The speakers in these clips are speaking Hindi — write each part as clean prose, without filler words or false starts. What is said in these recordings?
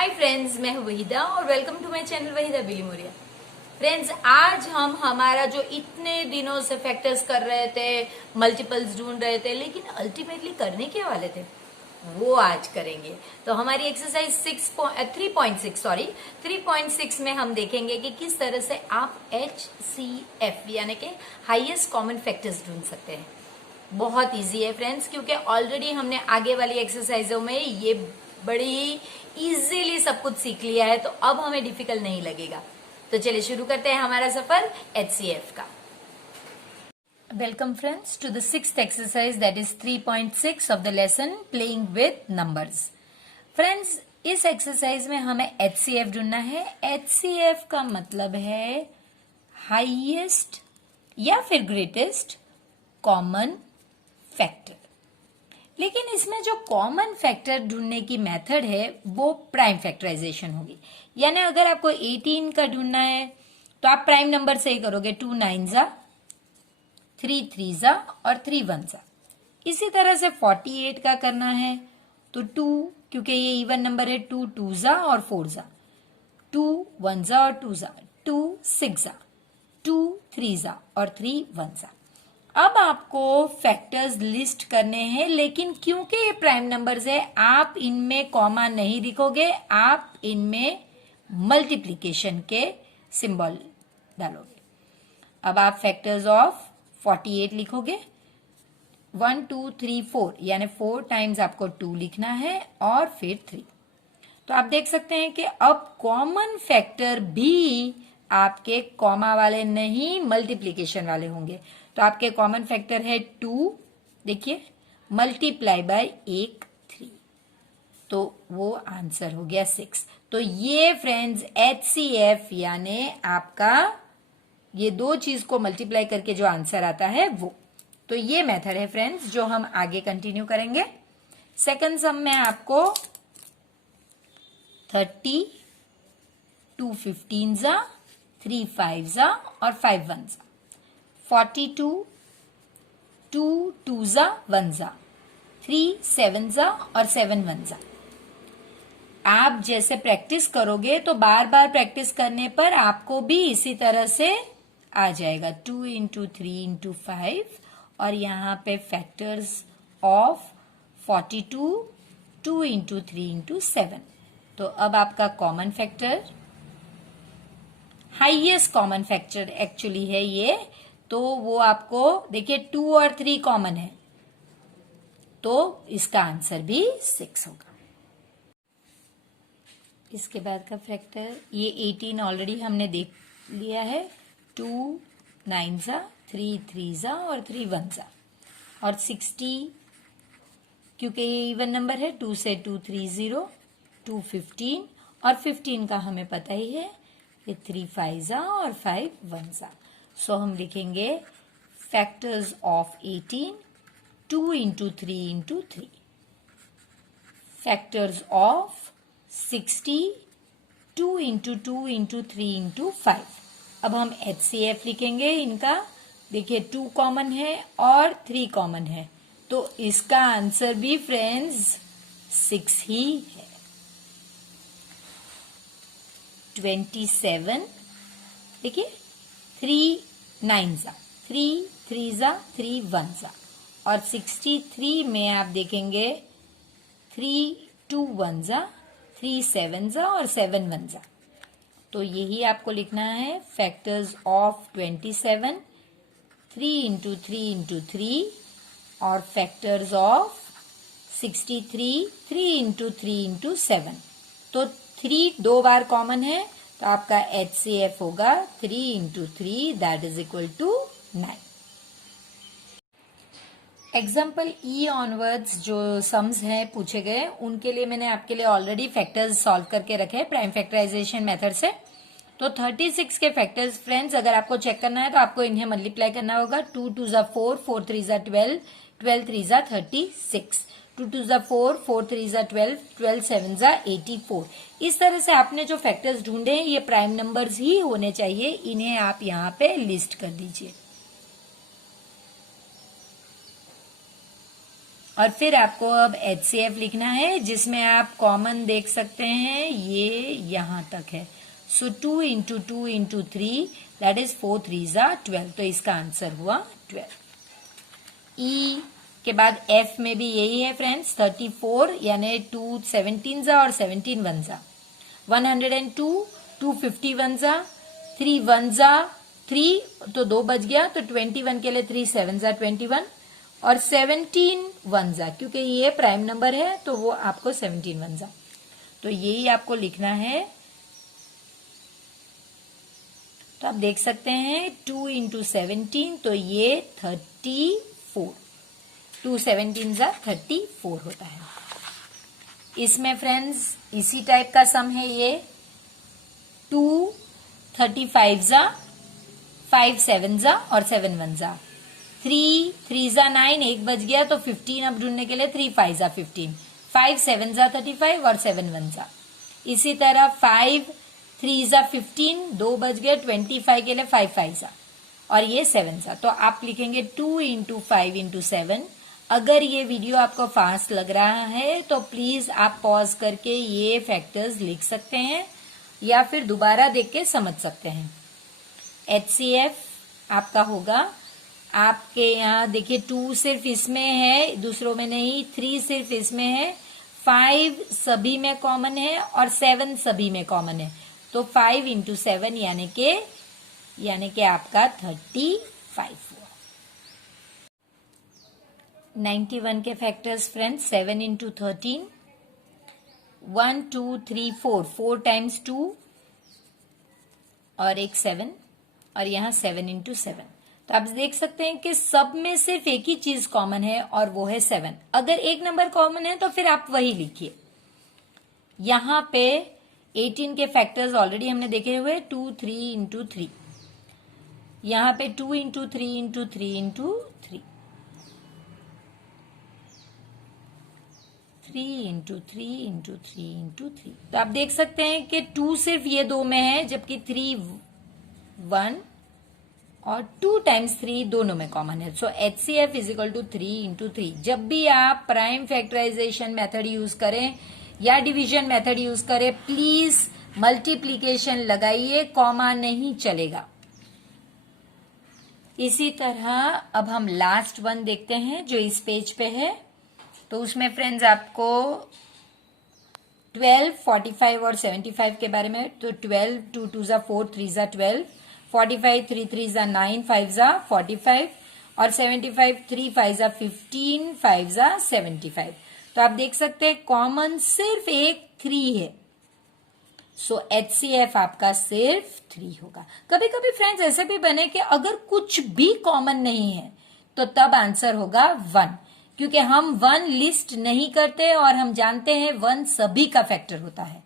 हाय फ्रेंड्स, मैं हूँ वहीदा और welcome to my channel Waheeda Bilimoria. Friends, आज हम हमारा जो इतने दिनों से फैक्टर्स कर रहे थे, मल्टीपल्स ढूंढ रहे थे, लेकिन अल्टीमेटली करने क्या वाले थे वो आज करेंगे। तो हमारी एक्सरसाइज 3.6 में हम देखेंगे कि किस तरह से आप HCF यानी कि हाईएस्ट कॉमन फैक्टर्स ढूंढ सकते हैं। बहुत इजी है फ्रेंड्स, क्योंकि ऑलरेडी हमने आगे वाली एक्सरसाइजों में ये बड़ी इजीली सब कुछ सीख लिया है, तो अब हमें डिफिकल्ट नहीं लगेगा। तो चलिए शुरू करते हैं हमारा सफर HCF का। Welcome friends to the sixth exercise, that is 3.6 of the lesson playing with numbers. Friends, इस एक्सरसाइज में हमें HCF ढूंढना है। HCF का मतलब है हाईएस्ट या फिर ग्रेटेस्ट कॉमन फैक्टर। लेकिन इसमें जो कॉमन फैक्टर ढूंढने की मेथड है वो प्राइम फैक्टराइजेशन होगी। यानी अगर आपको 18 का ढूंढना है तो आप प्राइम नंबर से ही करोगे, 2 9 जा, 3 3 जा और 3 1 जा। इसी तरह से 48 का करना है तो 2, क्योंकि ये इवन नंबर है, 2 2 जा और 4 जा, 2 1 जा और 2 जा, 2 6 जा, 2 3 जा और 3 1 जा। अब आपको फैक्टर्स लिस्ट करने हैं, लेकिन क्योंकि ये प्राइम नंबर्स है आप इनमें कॉमा नहीं लिखोगे, आप इनमें मल्टीप्लिकेशन के सिंबल डालोगे। अब आप फैक्टर्स ऑफ 48 लिखोगे, 1 2 3 4 यानी 4 टाइम्स आपको 2 लिखना है और फिर 3। तो आप देख सकते हैं कि अब कॉमन फैक्टर भी आपके कॉमा वाले नहीं मल्टीप्लिकेशन वाले होंगे। तो आपके कॉमन फैक्टर है 2, देखिए, मल्टीप्लाई बाय 1 3, तो वो आंसर हो गया 6। तो ये फ्रेंड्स HCF यानी आपका ये दो चीज को मल्टीप्लाई करके जो आंसर आता है वो। तो ये मेथड है फ्रेंड्स जो हम आगे कंटिन्यू करेंगे। सेकंड सम में आपको 30, 2 15 जा, 3 5 जा और 5 1 जा, 42, 2 2 जा 1 जा, 3 7 जा और 7 1 जा। आप जैसे प्रैक्टिस करोगे तो बार बार प्रैक्टिस करने पर आपको भी इसी तरह से आ जाएगा। 2 इंटू 3 इंटू 5 और यहाँ पे फैक्टर्स ऑफ 42, 2 इंटू 3 इंटू 7। तो अब आपका common factor, highest common factor actually है ये, तो वो आपको देखिए 2 और 3 कॉमन है, तो इसका आंसर भी 6 होगा। इसके बाद का फैक्टर ये 18 ऑलरेडी हमने देख लिया है, 2 9 जा, 3 3 जा और 3 1 जा और 60, क्योंकि ये इवन नंबर है, 2 से 2 3 0, 2 15 और 15 का हमें पता ही है, ये 3 5 जा और 5 1 जा। सो हम लिखेंगे factors of 18, 2 into 3 into 3, factors of 60, 2 into 2 into 3 into 5। अब हम HCF लिखेंगे इनका। देखिए 2 कॉमन है और 3 कॉमन है, तो इसका आंसर भी फ्रेंड्स 6 ही है। 27, देखिए 3 9 जा, 3 3 जा, 3 1 जा और 63 में आप देखेंगे 3 2 1 जा, 3 7 जा और 7 1 जा। तो यही आपको लिखना है फैक्टर्स ऑफ 27, 3 इंटू 3 इंटू 3 और फैक्टर्स ऑफ 63, 3 इंटू 3 इंटू 7। तो 3 2 बार कॉमन है, तो आपका HCF होगा 3 into 3, that is equal to 9। Example E onwards जो सम्स हैं पूछे गए, उनके लिए मैंने आपके लिए ऑलरेडी फैक्टर्स सॉल्व करके रखे हैं प्राइम फैक्टराइजेशन मेथड से। तो 36 के फैक्टर्स फ्रेंड्स अगर आपको चेक करना है तो आपको इन्हें मल्टीप्लाई करना होगा। 2 2 जा 4, 4 3 जा 12, 12 3 जा 36, 2 2 जा 4, 4 3 जा 12, 12 7 जा 84। इस तरह से आपने जो फैक्टर्स ढूंढे हैं ये प्राइम नंबर्स ही होने चाहिए, इन्हें आप यहाँ पे लिस्ट कर दीजिए। और फिर आपको अब HCF लिखना है, जिसमें आप कॉमन देख सकते हैं ये यहां तक है। सो 2 इंटू 2 इंटू 3 दैट इज 4 3 ज़ा 12, तो इसका आंसर हुआ 12। ई के बाद F में भी यही है फ्रेंड्स, 34 यानी 2 17 ज़ा और 17 1 ज़ा, 102 2 51 ज़ा, 3 1 ज़ा 3 तो 2 बच गया, तो 21 के लिए 3 7 ज़ा 21 और 17 1 ज़ा, क्योंकि ये प्राइम नंबर है तो वो आपको 17 1 ज़ा, तो यही आपको लिखना है। तो आप देख सकते हैं 2 इंटू 17, तो ये 34, 2 17 ज़ा 34 होता है। इसमें फ्रेंड्स इसी टाइप का सम है ये, 2 35 ज़ा, 5 7 ज़ा और 7 1 ज़ा, 3 3 ज़ा 9, 1 बच गया, तो 15 अब ढूंढने के लिए 3 5 ज़ा 15, 5 7 ज़ा 35 और 7 1 ज़ा। इसी तरह 5 3 ज़ा 15, 2 बच गए, 25 के लिए 5 5 ज़ा और ये 7 ज़ा। तो आप लिखेंगे 2 इंटू 5 इंटू 7। अगर ये वीडियो आपको फास्ट लग रहा है तो प्लीज आप पॉज करके ये फैक्टर्स लिख सकते हैं या फिर दोबारा देख के समझ सकते हैं। HCF आपका होगा, आपके यहाँ देखिए 2 सिर्फ इसमें है, दूसरों में नहीं, 3 सिर्फ इसमें है, 5 सभी में कॉमन है और 7 सभी में कॉमन है, तो 5 इंटू 7 यानी कि आपका 35 हुआ। 91 के फैक्टर्स फ्रेंड्स, 7 इंटू 13, 1 2 3 4, 4 टाइम्स 2 और एक 7 और यहाँ 7 इंटू 7। तो आप देख सकते हैं कि सब में सिर्फ एक ही चीज कॉमन है और वो है 7। अगर एक नंबर कॉमन है तो फिर आप वही लिखिए। यहाँ पे 18 के फैक्टर्स ऑलरेडी हमने देखे हुए, 2 3 इंटू 3, यहाँ पे 2 into 3 into 3 into 3, 3 into 3 into 3 into 3। तो आप देख सकते हैं कि 2 सिर्फ ये दो में है, जबकि 3 1 और 2 टाइम्स 3 दोनों में कॉमन है। So HCF is equal to 3 into 3। जब भी आप प्राइम फैक्टराइजेशन मेथड यूज करें या डिवीजन मेथड यूज करें, प्लीज मल्टीप्लीकेशन लगाइए, कॉमा नहीं चलेगा। इसी तरह अब हम लास्ट वन देखते हैं जो इस पेज पे है। तो उसमें फ्रेंड्स आपको 12, 45 और 75 के बारे में, तो 12 2 2 ज़ा 4 3 ज़ा 12, 45 3 3 ज़ा 9 5 ज़ा 45 और 75 3 5 ज़ा 15 5 ज़ा 75। तो आप देख सकते हैं कॉमन सिर्फ एक 3 है, सो HCF आपका सिर्फ 3 होगा। कभी कभी फ्रेंड्स ऐसे भी बने कि अगर कुछ भी कॉमन नहीं है तो तब आंसर होगा 1, क्योंकि हम 1 लिस्ट नहीं करते और हम जानते हैं 1 सभी का फैक्टर होता है।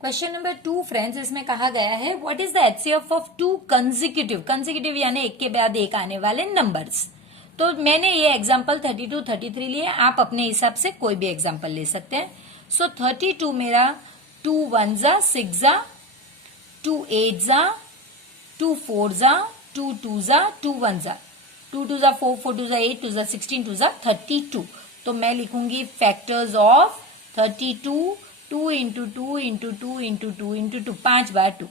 क्वेश्चन नंबर 2 फ्रेंड्स, इसमें कहा गया है what is the HCF of 2 consecutive यानी एक के बाद एक आने वाले नंबर्स। तो मैंने ये एग्जांपल 32 33 लिए, आप अपने हिसाब से कोई भी एग्जांपल ले सकते हैं। सो 32 मेरा 2 1 ज़ा 6 ज़ा, 2 8 ज़ा, 2 4 ज़ा, 2 2 ज़ा, 2 1 ज़ा, 2 2 ज़ा 4 4 2 ज़ा 8 2 ज़ा 16 2 ज़ा 32। तो मैं लिखूंगी factors of 32, 2 into 2 into 2 into 2 into 2, 5 बार 2।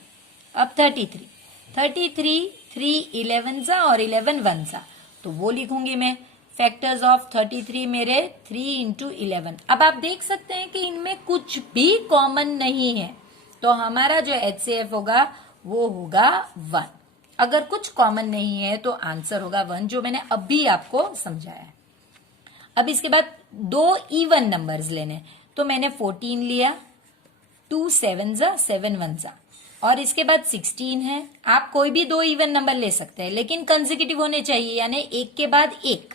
अब 33 3 11 ज़ा और 11 1 ज़ा, तो वो लिखूंगी मैं। फैक्टर्स ऑफ 33 मेरे 3 इंटू 11। अब आप देख सकते हैं कि इनमें कुछ भी कॉमन नहीं है, तो हमारा जो HCF होगा वो होगा 1। अगर कुछ कॉमन नहीं है तो आंसर होगा 1, जो मैंने अभी आपको समझाया है। अब इसके बाद 2 इवन नंबर्स लेने, तो मैंने 14 लिया, 2 7 ज़ा 7 1 ज़ा और इसके बाद 16 है। आप कोई भी 2 इवन नंबर ले सकते हैं, लेकिन कंसेक्यूटिव होने चाहिए, यानी एक के बाद एक।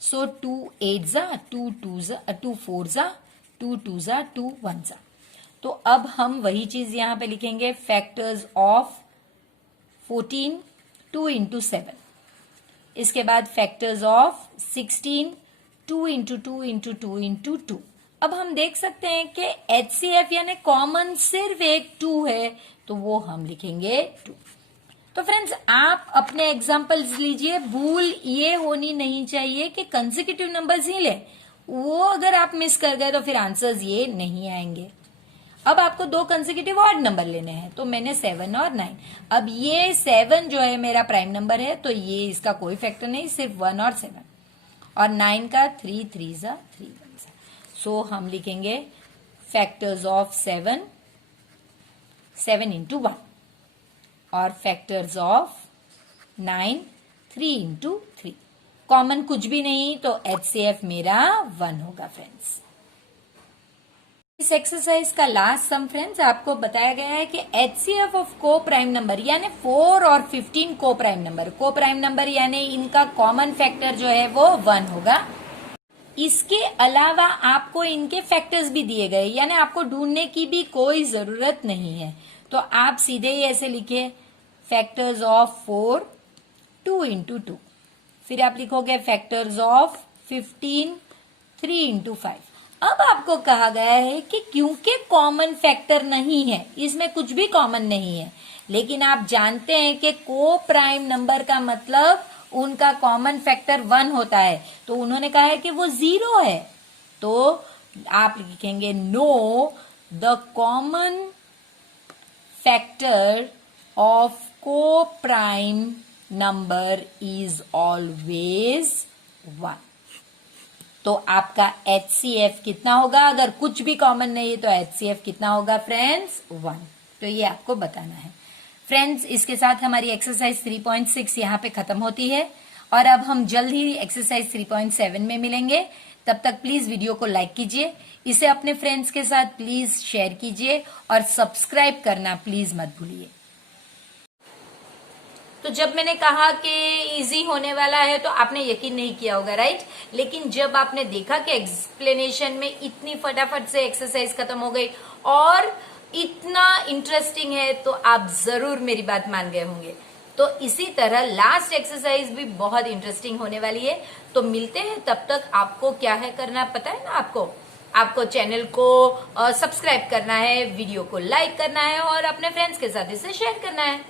सो 2 8 ज़ा 2 2 ज़ा 2 4 ज़ा 2 2 ज़ा 2 1 ज़ा। तो अब हम वही चीज यहां पे लिखेंगे, फैक्टर्स ऑफ 14 2 इंटू 7। इसके बाद factors of 16 2 into 2 into 2 into 2। अब हम देख सकते हैं कि HCF यानी कॉमन सिर्फ एक 2 है, तो वो हम लिखेंगे 2। तो फ्रेंड्स आप अपने एग्जांपल्स लीजिए, भूल ये होनी नहीं चाहिए कि कंसेक्यूटिव नंबर्स ही ले, वो अगर आप मिस कर गए तो फिर आंसर्स ये नहीं आएंगे। अब आपको दो कंसेक्यूटिव ऑड नंबर लेने हैं, तो मैंने 7 और 9। अब ये 7 जो है मेरा प्राइम नंबर है, तो ये इसका कोई फैक्टर नहीं, सिर्फ 1 और 7, और 9 का 3 3 जा 3 सो हम लिखेंगे फैक्टर्स ऑफ 7 into 1 और फैक्टर्स ऑफ 9 3 into 3। कॉमन कुछ भी नहीं, तो HCF मेरा 1 होगा फ्रेंड्स। इस एक्सरसाइज का लास्ट सम फ्रेंड्स आपको बताया गया है कि HCF ऑफ को प्राइम नंबर यानी 4 और 15 को प्राइम नंबर यानी इनका कॉमन फैक्टर जो है वो 1 होगा। इसके अलावा आपको इनके फैक्टर्स भी दिए गए, यानी आपको ढूंढने की भी कोई जरूरत नहीं है। तो आप सीधे ही ऐसे लिखिए फैक्टर्स ऑफ 4 2 into 2, फिर आप लिखोगे फैक्टर्स ऑफ 15 3 into 5। अब आपको कहा गया है कि क्योंकि कॉमन फैक्टर नहीं है, इसमें कुछ भी कॉमन नहीं है, लेकिन आप जानते हैं कि को प्राइम नंबर का मतलब उनका कॉमन फैक्टर 1 होता है, तो उन्होंने कहा है कि वो 0 है, तो आप लिखेंगे know the common factor of को प्राइम नंबर इज ऑलवेज 1। तो आपका HCF कितना होगा? अगर कुछ भी कॉमन नहीं है तो HCF कितना होगा फ्रेंड्स? 1। तो ये आपको बताना है फ्रेंड्स। इसके साथ हमारी एक्सरसाइज 3.6 यहाँ पे खत्म होती है और अब हम जल्द ही एक्सरसाइज 3.7 में मिलेंगे। तब तक प्लीज वीडियो को लाइक कीजिए, इसे अपने फ्रेंड्स के साथ प्लीज शेयर कीजिए और सब्सक्राइब करना प्लीज मत भूलिए। तो जब मैंने कहा कि इजी होने वाला है तो आपने यकीन नहीं किया होगा, राइट? लेकिन जब आपने देखा कि एक्सप्लेनेशन में इतनी फटाफट से एक्सरसाइज खत्म हो गई और इतना इंटरेस्टिंग है, तो आप जरूर मेरी बात मान गए होंगे। तो इसी तरह लास्ट एक्सरसाइज भी बहुत इंटरेस्टिंग होने वाली है। तो मिलते हैं, तब तक आपको क्या है करना पता है ना? आपको चैनल को सब्सक्राइब करना है, वीडियो को लाइक करना है और अपने फ्रेंड्स के साथ इसे शेयर करना है।